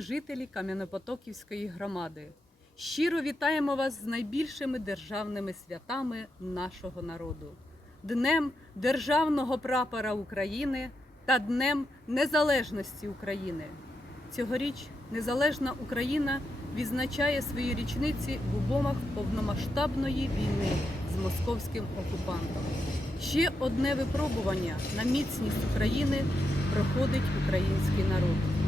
шановні жителі Кам'янопотоківської громади, щиро вітаємо вас з найбільшими державними святами нашого народу Днем Державного прапора України та Днем Незалежності України. Цьогоріч Незалежна Україна відзначає свої річниці в умовах повномасштабної війни з московським окупантом. Ще одне випробування на міцність України проходить український народ.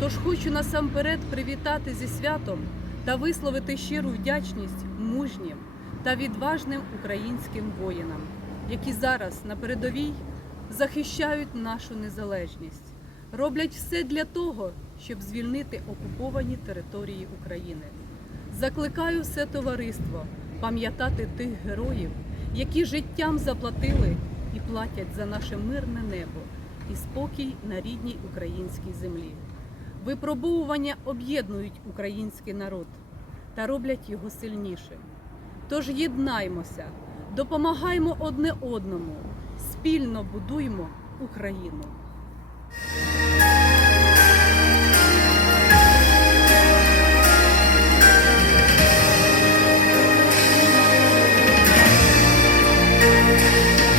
Тож хочу насамперед привітати зі святом та висловити щиру вдячність мужнім та відважним українським воїнам, які зараз на передовій захищають нашу незалежність, роблять все для того, щоб звільнити окуповані території України. Закликаю все товариство пам'ятати тих героїв, які життям заплатили і платять за наше мирне небо і спокій на рідній українській землі. Випробовування об'єднують український народ та роблять його сильнішим. Тож єднаймося, допомагаймо одне одному, спільно будуймо Україну. Налетіла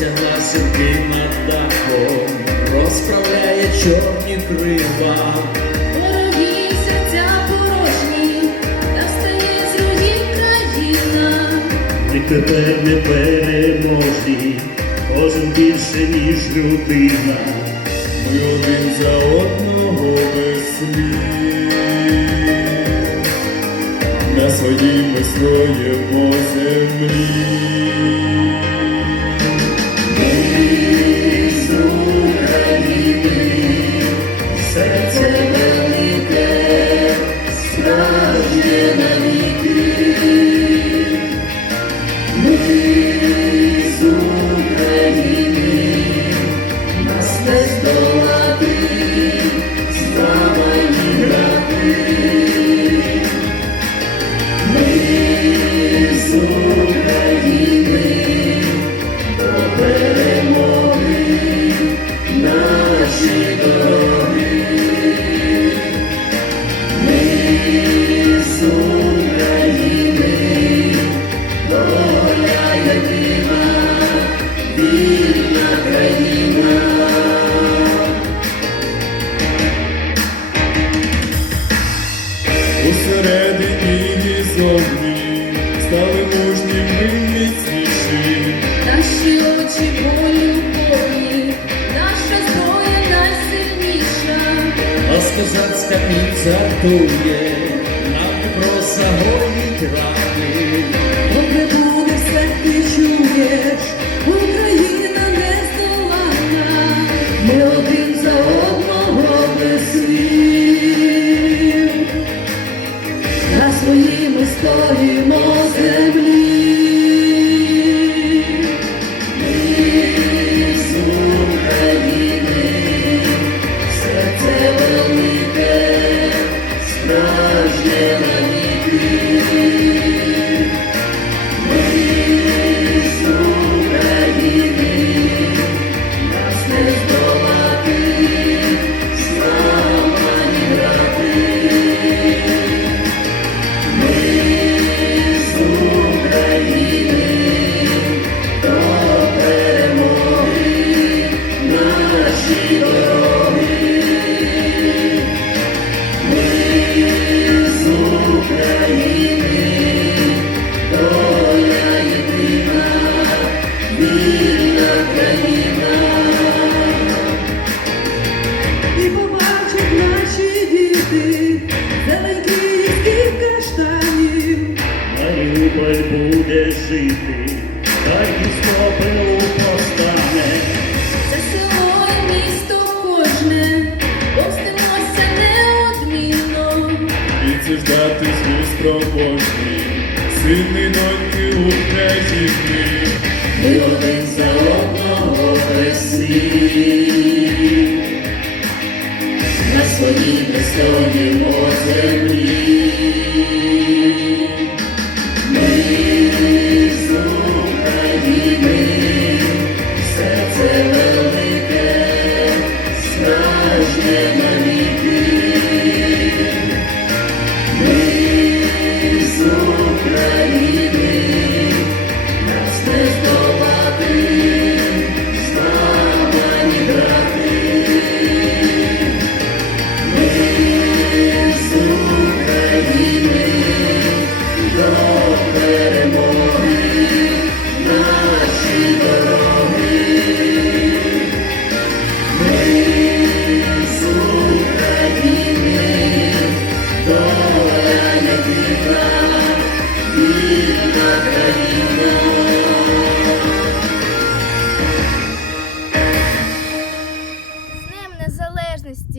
Дим над дахом, розправляє чорні крила. Дорогі серця порожні, та встає з руїн країна. Ми тепер не переможні, кожен більше, ніж людина. Ми один за одного без слів. На своїй ми стоїмо землі.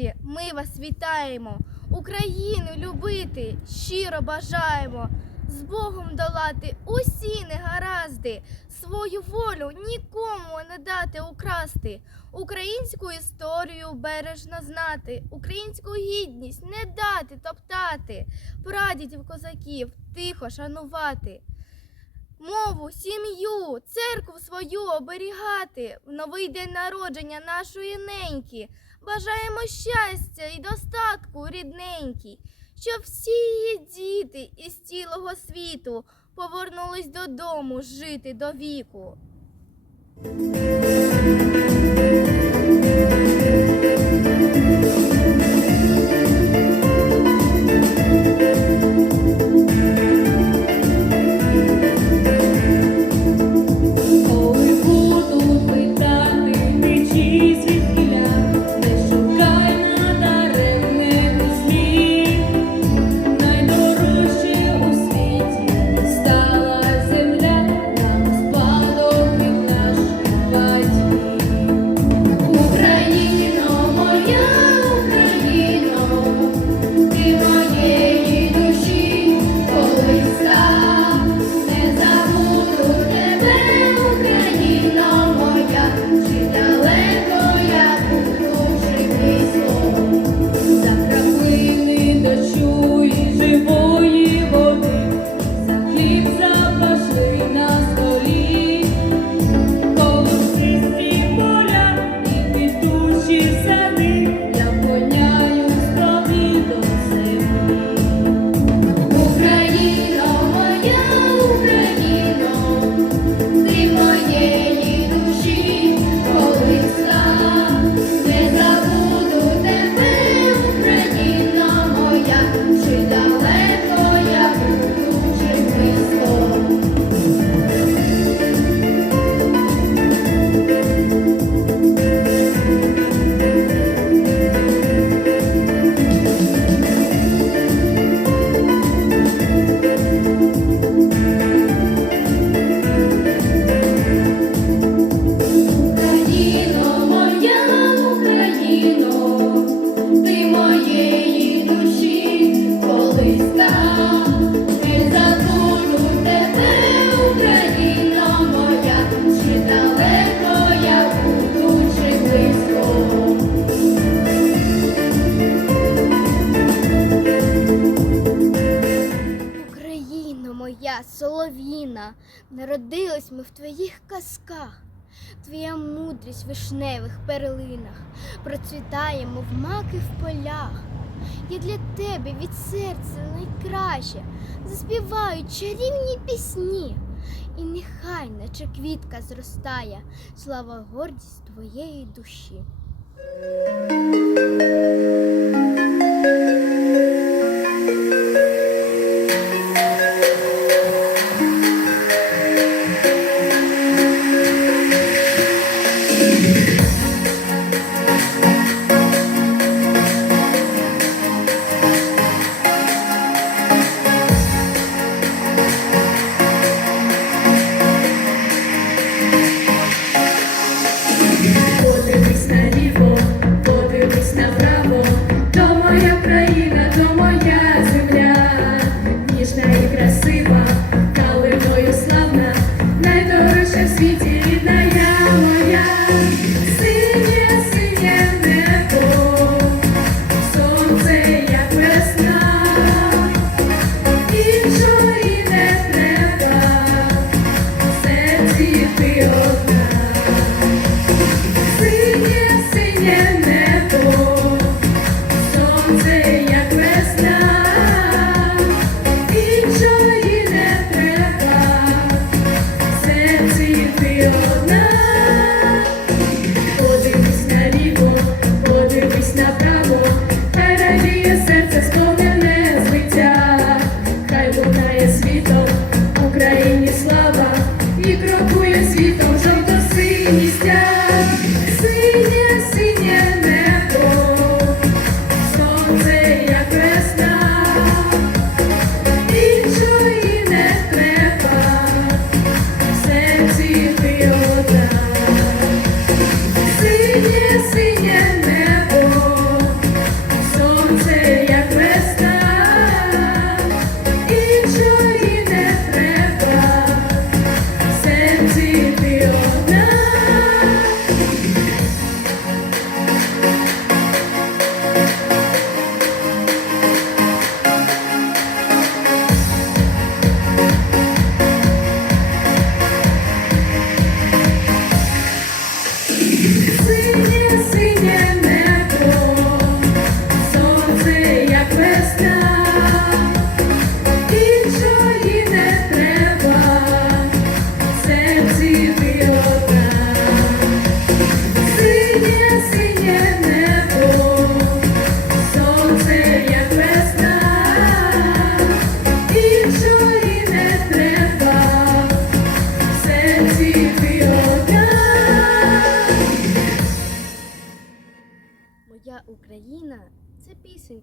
Друзі, ми вас вітаємо, Україну любити щиро бажаємо, з Богом долати усі негаразди, свою волю нікому не дати украсти, українську історію бережно знати, українську гідність не дати топтати, прадідів козаків тихо шанувати. Мову, сім'ю, церкву свою оберігати. В новий день народження нашої неньки. Бажаємо щастя і достатку рідненькій, щоб всі її діти із цілого світу повернулись додому жити до віку. казка. Твоя мудрість в вишневих перлинах Процвітає, мов маки в полях. Я для тебе від серця найкраще заспіваю чарівні пісні, і нехай наче квітка зростає, слава гордість твоєї душі.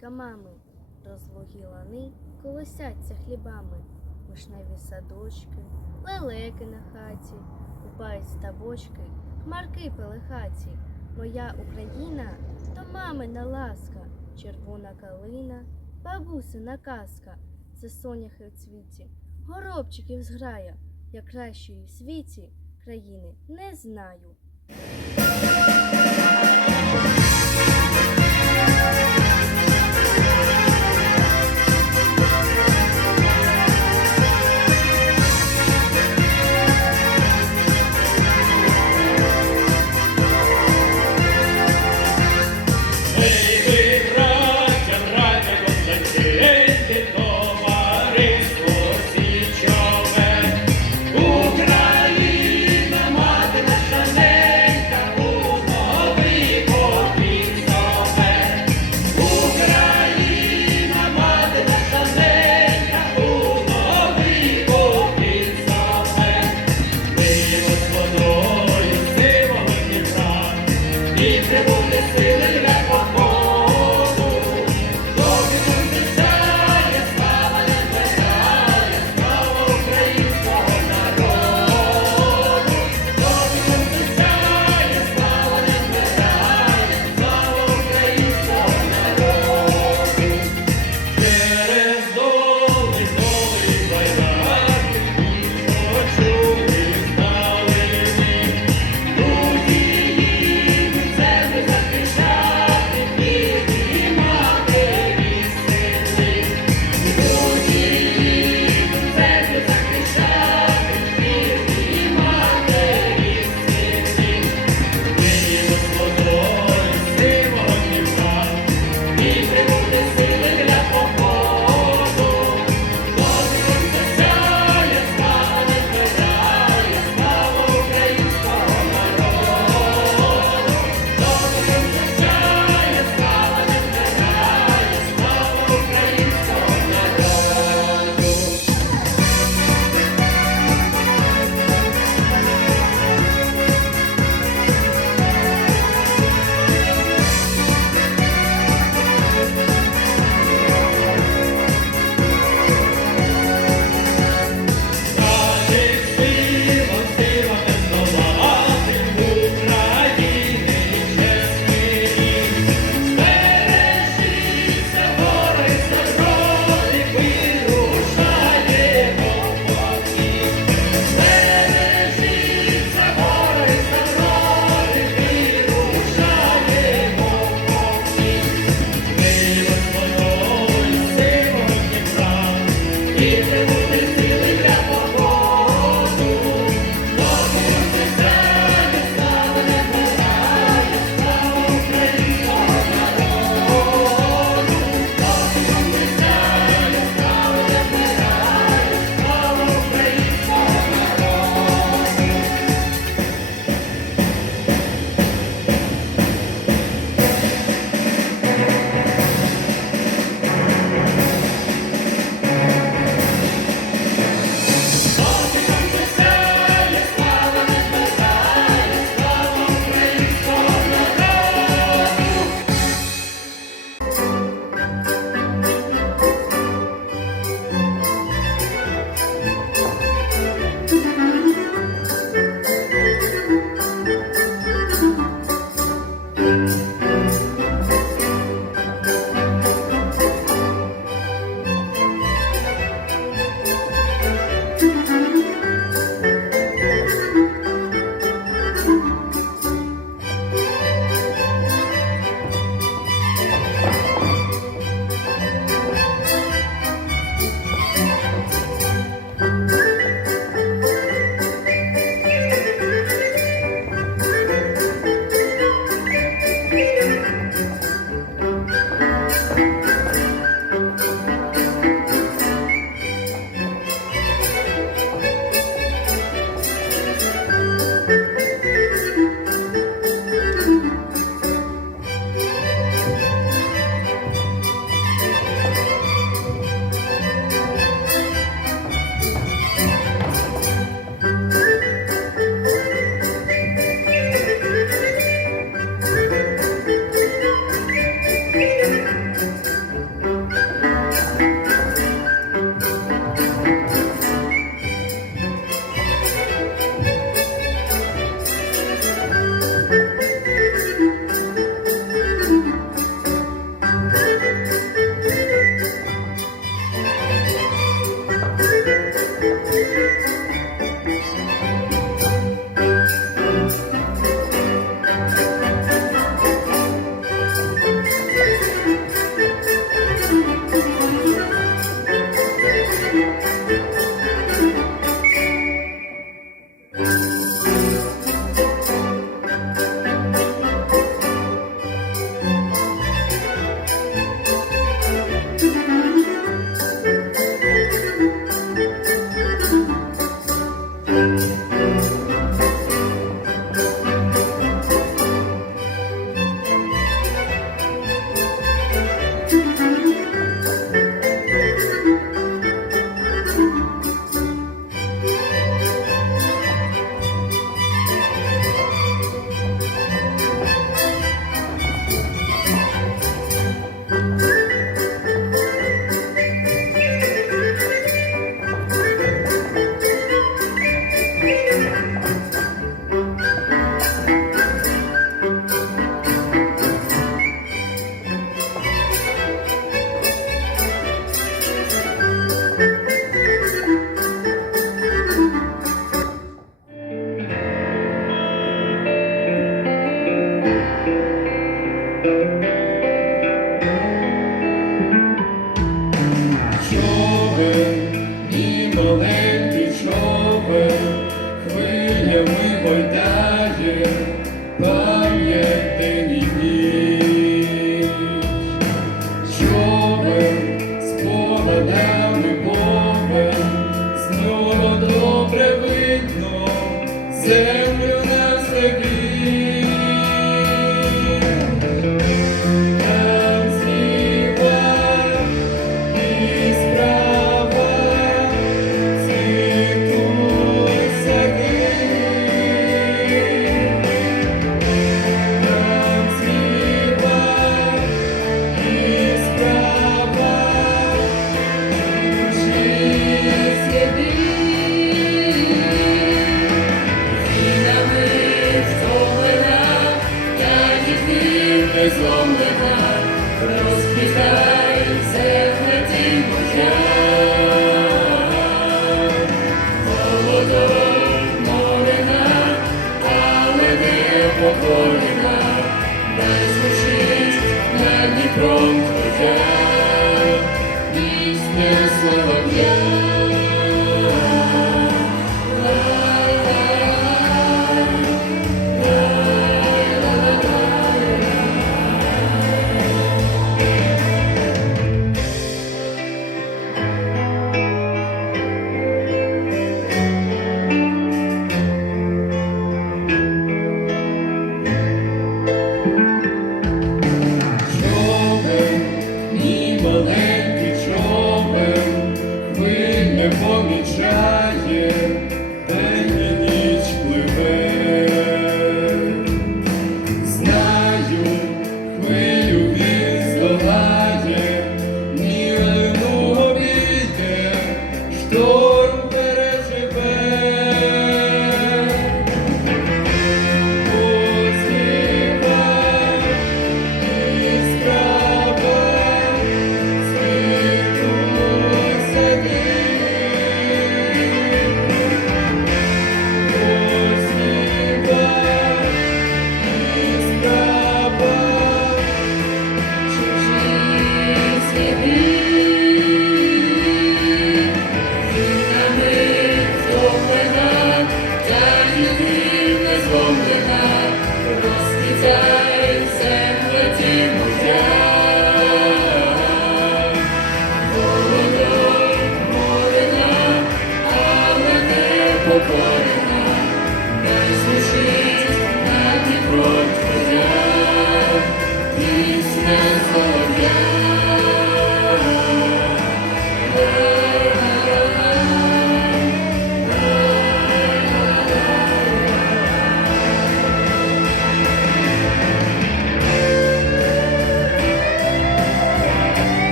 Це мами. Розлогі лани колосяться хлібами, вишневі садочки, лелеки на хаті, купають ставочки, хмарки пелехаті. Моя Україна то мамина ласка, червона калина, бабусина казка, це соняхи в цвіті, горобчиків зграя. Я кращої в світі країни не знаю. Ей,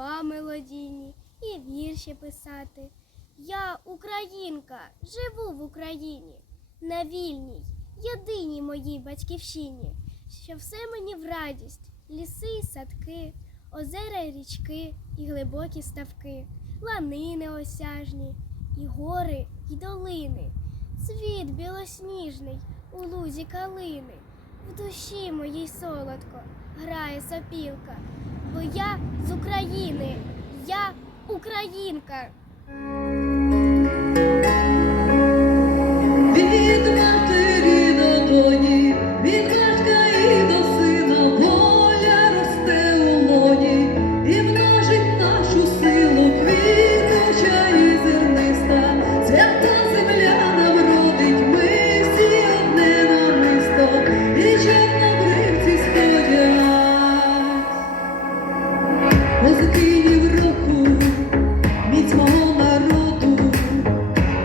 слова мелодійні і вірші писати. Я українка, живу в Україні, на вільній, єдиній моїй батьківщині, що все мені в радість, ліси й садки, озера й річки і глибокі ставки, ланини осяжні, і гори, і долини, світ білосніжний у лузі калини, в душі моїй солодко грає сопілка бо я з України, я українка.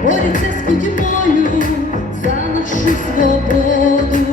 борються з підімою за нашу свободу.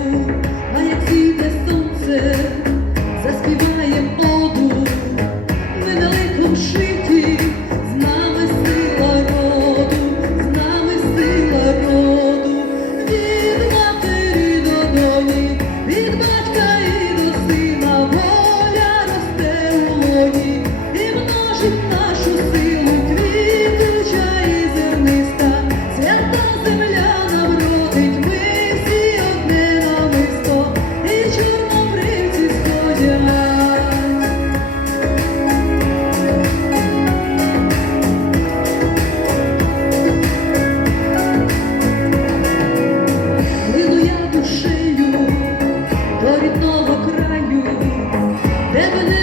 рідного краю, де мене.